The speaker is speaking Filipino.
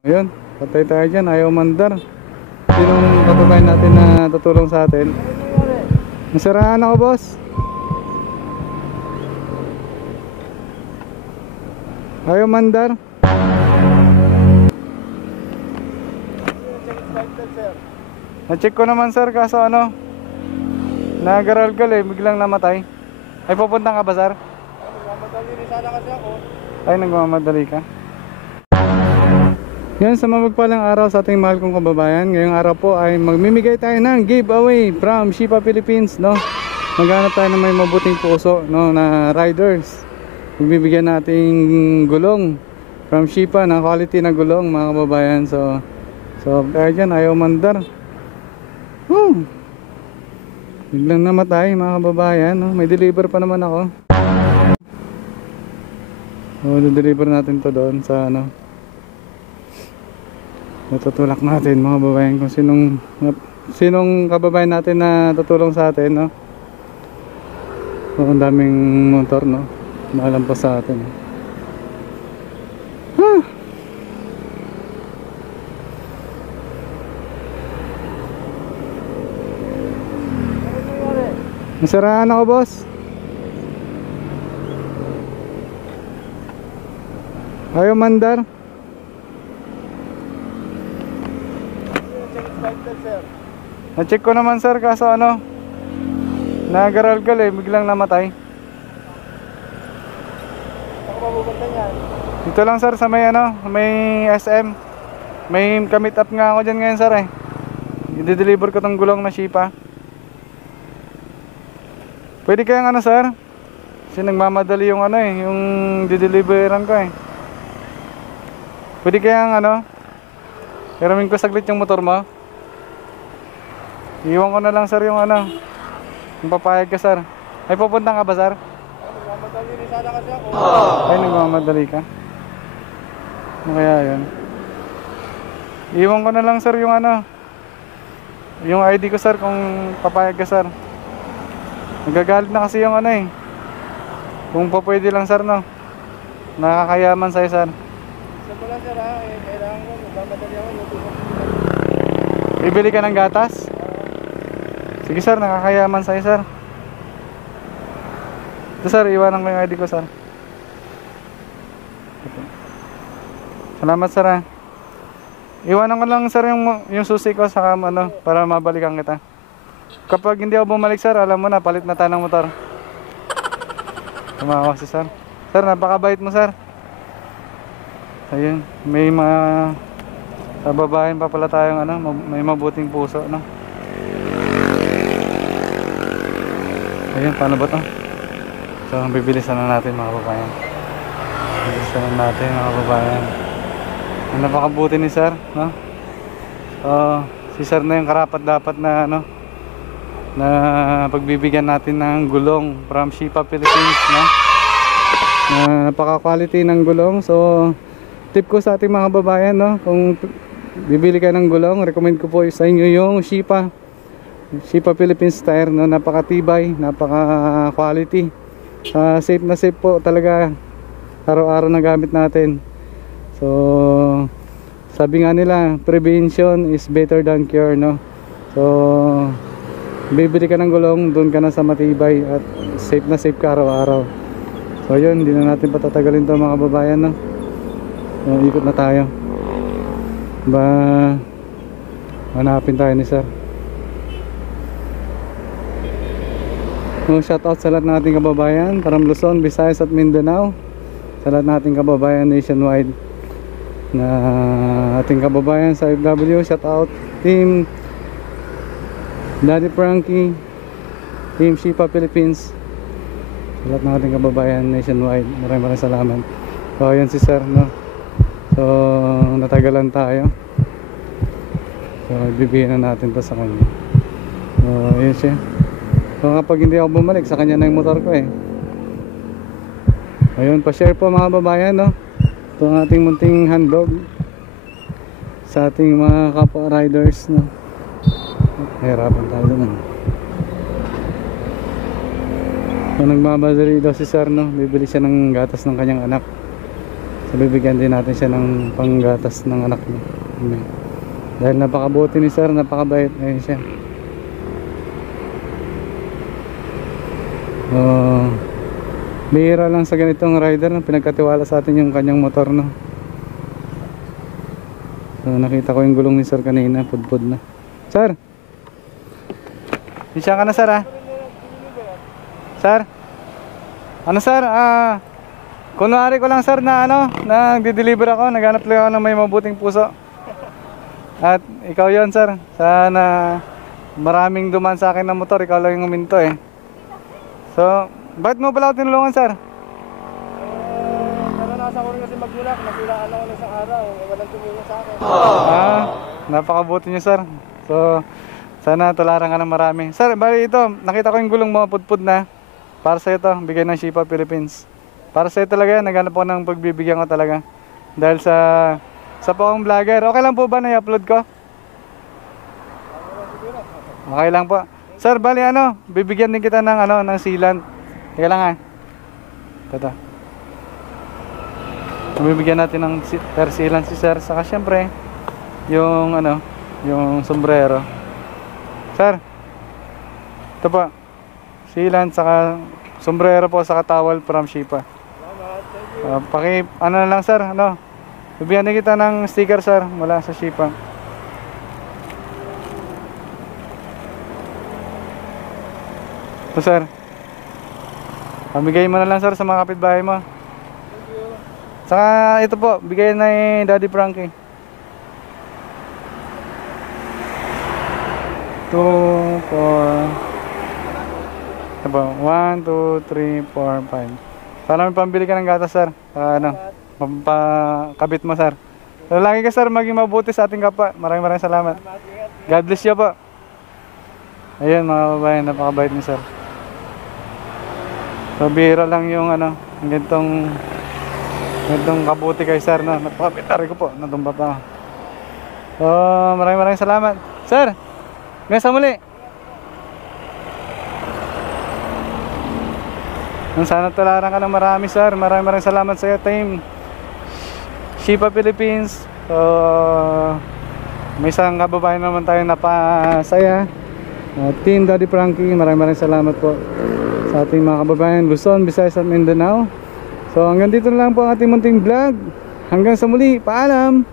Ayun, patay tayo dyan, ayaw mandar. Sinong kababayan natin na tutulong sa atin? Nasiraan ako, boss. Ayaw mandar. Na-check ko naman sir, kaso ano, nagaral-gal eh, biglang namatay. Ay, pupunta ka ba sir? Nagmamadali rin sana kasi ako. Ay, nagmamadali ka. Yan, sa mapagpalang araw sa ating mahal kong kababayan. Ngayong araw po ay magmimigay tayo ng giveaway from Shipa Philippines, no? Maghanap tayo ng may mabuting puso, no, na riders. Magbibigyan nating gulong from Shipa, na quality na gulong, mga kababayan. So kaya dyan, ayaw mandar. Woo! Biglang namatay, mga kababayan, no? May deliver pa naman ako. Deliver natin to doon sa ano, natutulak natin, mga kababayan, kung sinong kababayan natin na tutulong sa atin, no? Ang daming motor, no? Maalam pa sa atin. Nasiraan ako, boss. Ayaw mandar. Na-check ko naman sir, kaso ano, nagaral-gal eh, biglang namatay. Ako mapupunta niyan. Dito lang sir, sa may ano, may SM. May kamit up nga ako dyan ngayon sir eh. I-deliver ko tong gulong na Shipa. Pwede kayang ano sir? Kasi nagmamadali yung ano eh, yung dideliveran ko eh. Pwede kayang ano, hiramin ko saglit yung motor mo. Iwan ko na lang sir yung ano, yung papayag ka sir. Ay, pupunta ka ba sir? Nagmamadali rin sana kasi ako. Ay, nagmamadali ka. Ano kaya yun? Iwan ko na lang sir yung ano, yung ID ko sir, kung papayag ka sir. Nagagalit na kasi yung ano eh. Kung pa pwede lang sir, no? Nakakayaman sa'yo sir. Isa ko lang sir ha, kailangan ko, nagmamadali ako. Bibili ka ng gatas? Sige sir, nakakayaman sa'yo sir. Ito sir, iwanan ko yung ID ko sir. Salamat sir ha. Iwanan ko lang sir yung susi ko saka ano, para mabalikan kita. Kapag hindi ako bumalik sir, alam mo na, palit na tayo ng motor. Tumawa si sir. Sir, napakabait mo sir. Ayun, may mga kababayan pa pala tayong ano, may mabuting puso, no? Ayun, paano ba to? So, bibilisan na natin mga kababayan. Bibilisan na natin mga kababayan. Ang napakabuti ni sir, no? Si sir na yung karapat dapat na ano, na pagbibigyan natin ng gulong from Shipa Philippines, no? Napaka-quality ng gulong. So, tip ko sa ating mga kababayan, no? Kung bibili ka ng gulong, recommend ko po sa inyo yung Shipa Philippines tire, no? Napakatibay, napaka-quality. Safe na safe po talaga, araw-araw na gamit natin. So, sabi nga nila, prevention is better than cure, no? So, bibili ka ng gulong, doon ka na sa matibay at safe na safe ka araw-araw. So yun, hindi na natin patatagalin to mga kababayan, no? So, ikot na tayo. Hanapin tayo ni sir. So, shout out sa lahat ng ating kababayan from Luzon, Visayas at Mindanao. Sa lahat ng ating kababayan nationwide na ating kababayan sa FW. Shout out team Daddy Frankie, team Shipa Philippines, sa lahat ng ating kababayan nationwide. Maraming salamat. So yan si sir, no? So natagalan tayo. So bibigyan na natin to sa kanya. So yun siya. So kapag hindi ako bumalik, sa kanya na yung motor ko eh. Ayun, pa-share po mga kababayan, no? Ito ang ating munting handog sa ating mga kapwa riders, no? Hirapan tayo naman. So nagmamadali daw si sir, no? Bibili siya ng gatas ng kanyang anak. So bibigyan din natin siya ng panggatas ng anak niya. Amen. Dahil napakabuti ni sir, napakabait. Ayun siya. Bihira lang sa ganitong rider na pinagkatiwala sa atin yung kanyang motor, no. So nakita ko yung gulong ni sir kanina, pudpud na. Sir, isya ka na sir ah. Sir, ano sir, kunwari ko lang sir na nagdi-deliver ako, naghanap lang ako ng may mabuting puso. At ikaw yon sir, sana maraming duman sa akin ng motor, ikaw lang yung huminto eh. So, bakit mo pala ako tinulungan sir? Naranasan ko rin kasi magbulak, nasiraan ako ng isang araw, walang tumulong sa akin. Napakabuti niyo sir. So, sana tularan ka ng marami. Sir, bali ito, nakita ko yung gulong mo, pudpud na. Para sa ito, bigay ng Shipa Philippines. Para sa ito talaga, naghanap ko ng pagbibigyan ko talaga. Dahil sa po akong vlogger. Okay lang po ba na i-upload ko? Okay lang po. Sir, bali bibigyan din kita ng ng sealant. Teka lang ha. Ito. Bibigyan natin ng sealant si sir. Saka syempre, yung yung sombrero. Sir, ito po. Sealant, saka sombrero po, saka towel from Shipa. Paki, na lang sir, bibigyan din kita ng sticker sir, mula sa Shipa. Ito sir, pamigay mo na lang sir sa mga kapitbahay mo. Saka ito po, bigay na ni Daddy Frankie. 2, 4 ito po, 1, 2, 3, 4, 5. Sana may pambili ka ng gatas sir, mapakabit mo sir. So, lagi ka sir maging mabuti sa ating kapwa. Maraming salamat. God bless you po. Ayun mga babayan, napakabait ni sir. So bihira lang yung ganitong kabuti kay sir, no. Napakabitari ko po, natumba pa. So maraming salamat. Sir, hanggang sa muli. Sana tularan ka ng marami sir. Maraming salamat sa iyo team Shipa Philippines. So may isang kababayan naman tayo napasaya. Team Daddy Frankie, maraming salamat po sa ating mga kababayan Luzon, Visayas at Mindanao. So hanggang dito na lang po ang ating munting vlog. Hanggang sa muli, paalam!